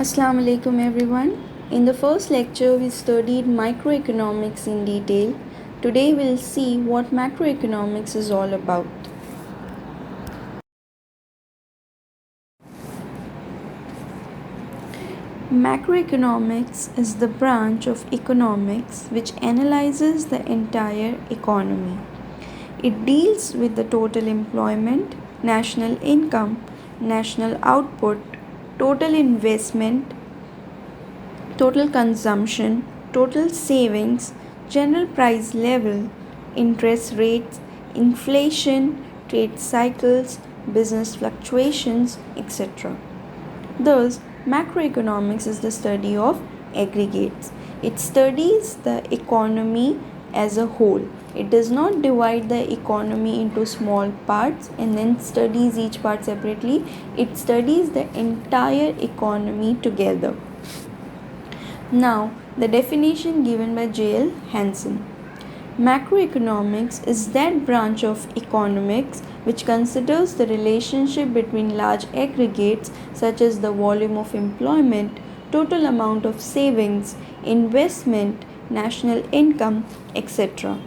Assalamu alaikum everyone. In the first lecture we studied microeconomics in detail. Today we'll see what macroeconomics is all about. Macroeconomics is the branch of economics which analyzes the entire economy. It deals with the total employment, national income, national output, total investment, total consumption, total savings, general price level, interest rates, inflation, trade cycles, business fluctuations, etc. Thus, macroeconomics is the study of aggregates. It studies the economy as a whole. It does not divide the economy into small parts and then studies each part separately. It studies the entire economy together. Now, the definition given by J.L. Hansen. Macroeconomics is that branch of economics which considers the relationship between large aggregates such as the volume of employment, total amount of savings, investment, national income, etc.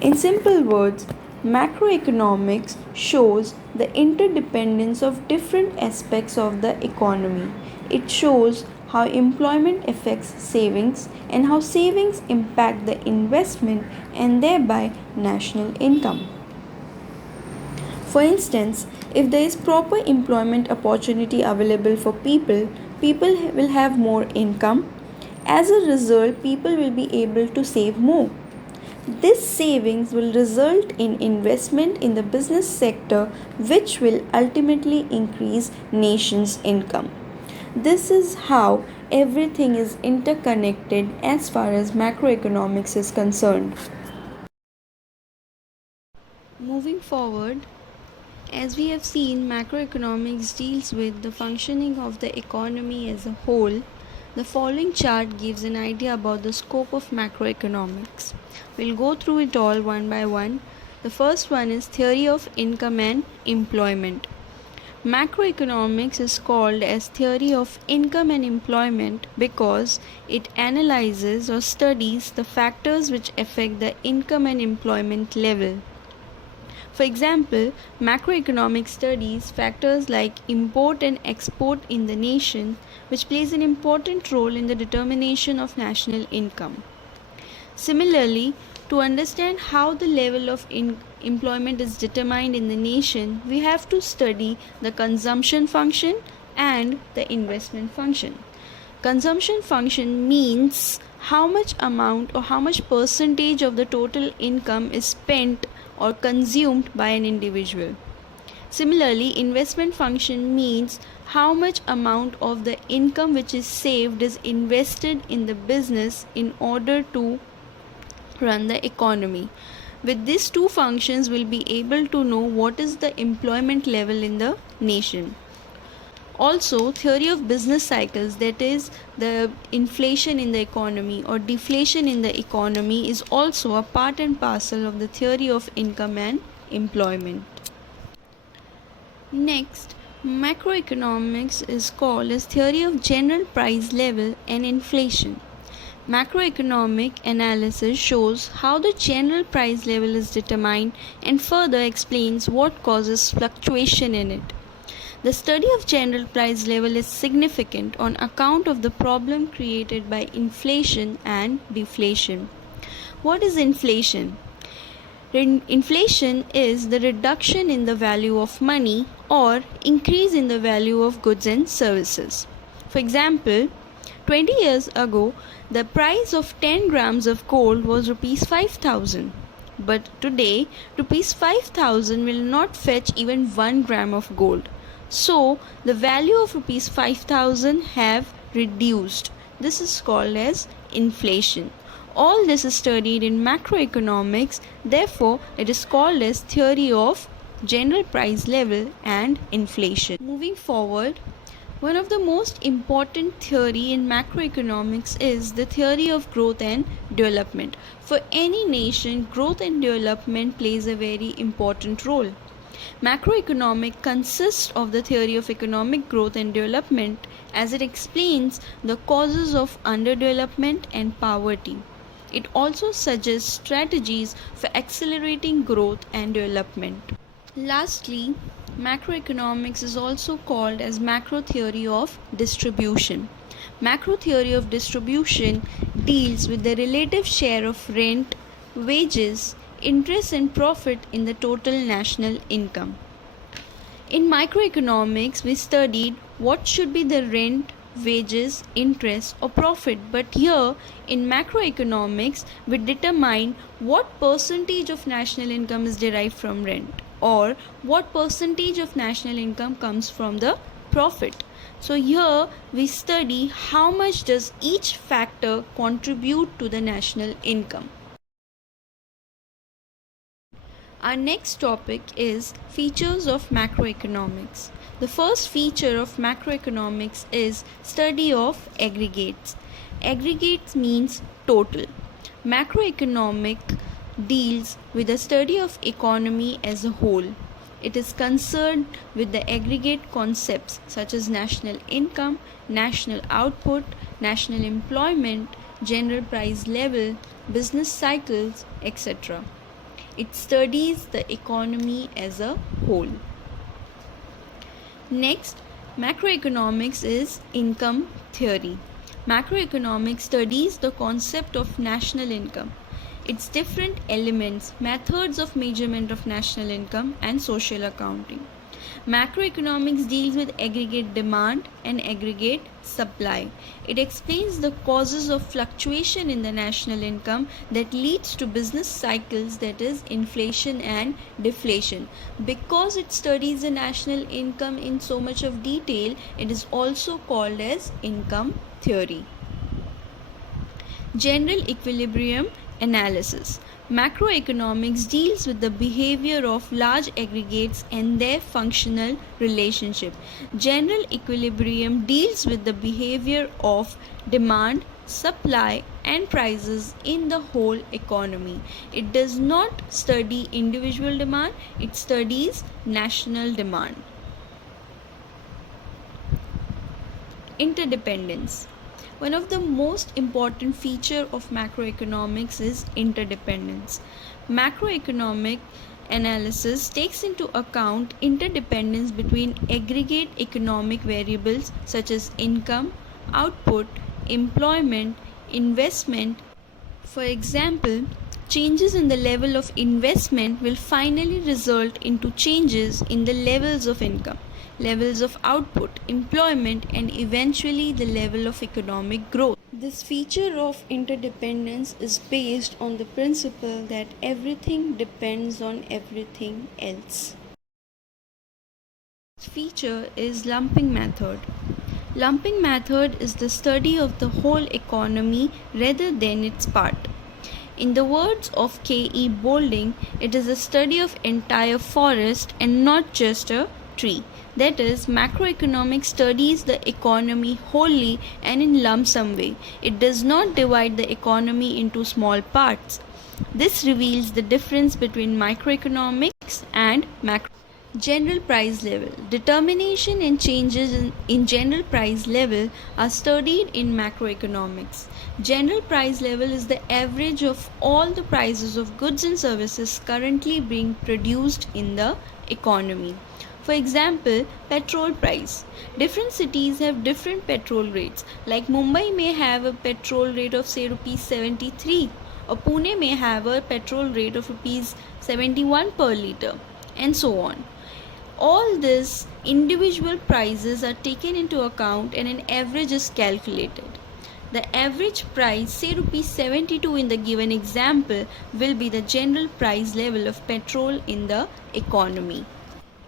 In simple words, macroeconomics shows the interdependence of different aspects of the economy. It shows how employment affects savings and how savings impact the investment and thereby national income. For instance, if there is proper employment opportunity available for people, people will have more income. As a result, people will be able to save more. This savings will result in investment in the business sector, which will ultimately increase nation's income. This is how everything is interconnected as far as macroeconomics is concerned. Moving forward, as we have seen, macroeconomics deals with the functioning of the economy as a whole. The following chart gives an idea about the scope of macroeconomics. We'll go through it all one by one. The first one is theory of income and employment. Macroeconomics is called as theory of income and employment because it analyzes or studies the factors which affect the income and employment level. For example, macroeconomic studies factors like import and export in the nation, which plays an important role in the determination of national income. Similarly, to understand how the level of employment is determined in the nation, we have to study the consumption function and the investment function. Consumption function means how much amount or how much percentage of the total income is spent or consumed by an individual. Similarly, investment function means how much amount of the income which is saved is invested in the business in order to run the economy. With these two functions, we'll be able to know what is the employment level in the nation. Also, theory of business cycles, that is the inflation in the economy or deflation in the economy, is also a part and parcel of the theory of income and employment. Next, macroeconomics is called as theory of general price level and inflation. Macroeconomic analysis shows how the general price level is determined and further explains what causes fluctuation in it. The study of general price level is significant on account of the problem created by inflation and deflation. What is inflation? Inflation is the reduction in the value of money or increase in the value of goods and services. For example, 20 years ago, the price of 10 grams of gold was rupees 5,000. But today, rupees 5,000 will not fetch even 1 gram of gold. So, the value of rupees 5,000 have reduced. This is called as inflation. All this is studied in macroeconomics, therefore it is called as theory of general price level and inflation. Moving forward, one of the most important theory in macroeconomics is the theory of growth and development. For any nation, growth and development plays a very important role. Macroeconomic consists of the theory of economic growth and development as it explains the causes of underdevelopment and poverty. It also suggests strategies for accelerating growth and development. Lastly, macroeconomics is also called as macro theory of distribution. Macro theory of distribution deals with the relative share of rent, wages, interest and profit in the total national income. In microeconomics, we studied what should be the rent, wages, interest or profit, but here in macroeconomics, we determine what percentage of national income is derived from rent or what percentage of national income comes from the profit. So here we study how much does each factor contribute to the national income. Our next topic is features of macroeconomics. The first feature of macroeconomics is study of aggregates. Aggregates means total. Macroeconomic deals with the study of economy as a whole. It is concerned with the aggregate concepts such as national income, national output, national employment, general price level, business cycles, etc. It studies the economy as a whole. Next, macroeconomics is income theory. Macroeconomics studies the concept of national income, its different elements, methods of measurement of national income, and social accounting. Macroeconomics deals with aggregate demand and aggregate supply. It explains the causes of fluctuation in the national income that leads to business cycles, that is inflation and deflation. Because it studies the national income in so much of detail, it is also called as income theory. General equilibrium analysis. Macroeconomics deals with the behavior of large aggregates and their functional relationship. General equilibrium deals with the behavior of demand, supply and prices in the whole economy. It does not study individual demand, it studies national demand. Interdependence. One of the most important features of macroeconomics is interdependence. Macroeconomic analysis takes into account interdependence between aggregate economic variables such as income, output, employment, investment. For example, changes in the level of investment will finally result into changes in the levels of income, levels of output, employment, and eventually the level of economic growth. This feature of interdependence is based on the principle that everything depends on everything else. This feature is lumping method. Lumping method is the study of the whole economy rather than its part. In the words of K.E. Boulding, it is a study of entire forest and not just a tree. That is, macroeconomics studies the economy wholly and in lump sum way. It does not divide the economy into small parts. This reveals the difference between microeconomics and macro. General price level. Determination and changes in general price level are studied in macroeconomics. General price level is the average of all the prices of goods and services currently being produced in the economy. For example, petrol price. Different cities have different petrol rates. Like Mumbai may have a petrol rate of say rupees 73, or Pune may have a petrol rate of rupees 71 per litre, and so on. All these individual prices are taken into account and an average is calculated. The average price, say rupees 72 in the given example, will be the general price level of petrol in the economy.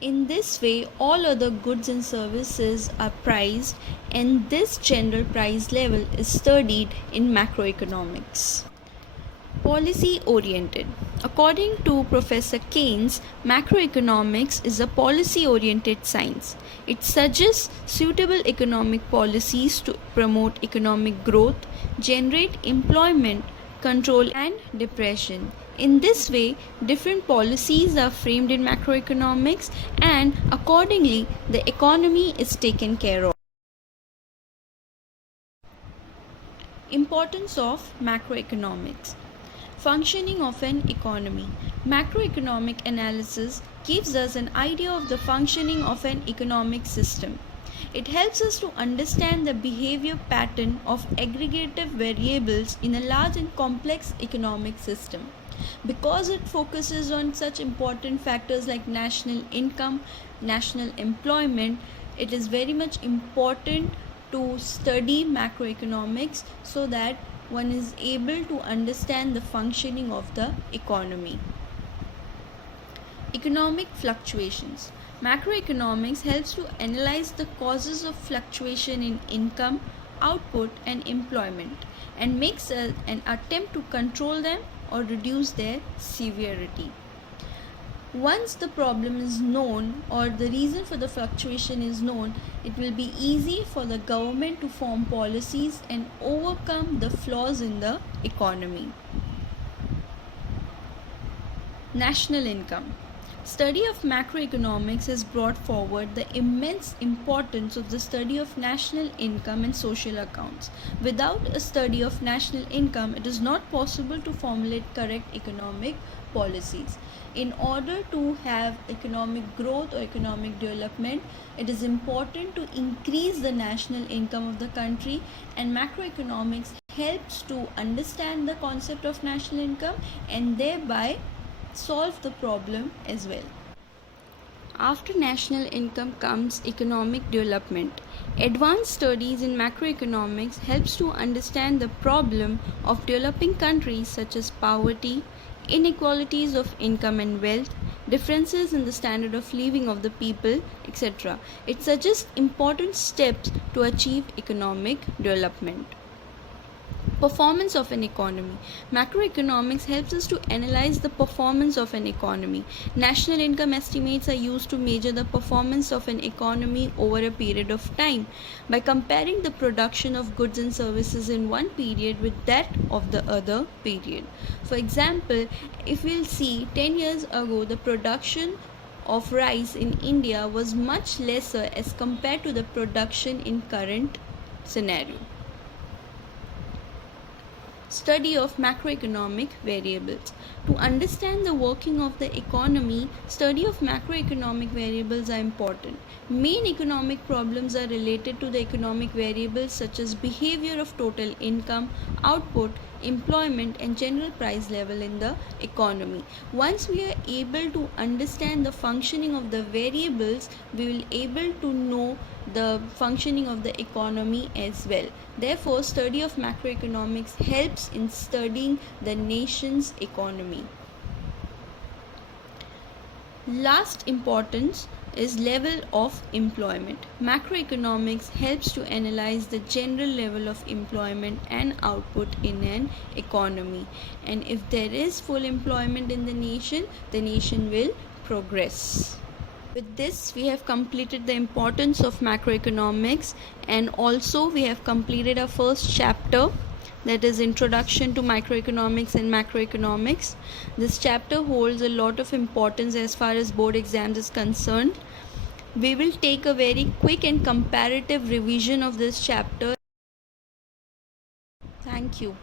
In this way, all other goods and services are priced, and this general price level is studied in macroeconomics. Policy oriented. According to Professor Keynes, macroeconomics is a policy oriented science. It suggests suitable economic policies to promote economic growth, generate employment, control and depression, In this way, different policies are framed in macroeconomics, and accordingly, the economy is taken care of. Importance of macroeconomics. Functioning of an economy. Macroeconomic analysis gives us an idea of the functioning of an economic system. It helps us to understand the behavior pattern of aggregative variables in a large and complex economic system. Because it focuses on such important factors like national income, national employment, it is very much important to study macroeconomics so that one is able to understand the functioning of the economy. Economic fluctuations. Macroeconomics helps to analyze the causes of fluctuation in income, output, and employment, and makes an attempt to control them or reduce their severity. Once the problem is known or the reason for the fluctuation is known, it will be easy for the government to form policies and overcome the flaws in the economy. National income. Study of macroeconomics has brought forward the immense importance of the study of national income and social accounts. Without a study of national income, it is not possible to formulate correct economic policies. In order to have economic growth or economic development, it is important to increase the national income of the country, and macroeconomics helps to understand the concept of national income and thereby solve the problem as well. After national income comes economic development. Advanced studies in macroeconomics helps to understand the problem of developing countries such as poverty, inequalities of income and wealth, differences in the standard of living of the people, etc. It suggests important steps to achieve economic development. Performance of an economy. Macroeconomics helps us to analyze the performance of an economy. National income estimates are used to measure the performance of an economy over a period of time by comparing the production of goods and services in one period with that of the other period. For example, if we'll see 10 years ago, the production of rice in India was much lesser as compared to the production in current scenario. Study of macroeconomic variables. To understand the working of the economy, study of macroeconomic variables are important. Main economic problems are related to the economic variables such as behavior of total income, output, employment, and general price level in the economy. Once we are able to understand the functioning of the variables, we will able to know the functioning of the economy as well. Therefore, study of macroeconomics helps in studying the nation's economy. Last importance is level of employment. Macroeconomics helps to analyze the general level of employment and output in an economy, and if there is full employment in the nation will progress. With this, we have completed the importance of macroeconomics, and also we have completed our first chapter, that is Introduction to Microeconomics and Macroeconomics. This chapter holds a lot of importance as far as board exams is concerned. We will take a very quick and comparative revision of this chapter. Thank you.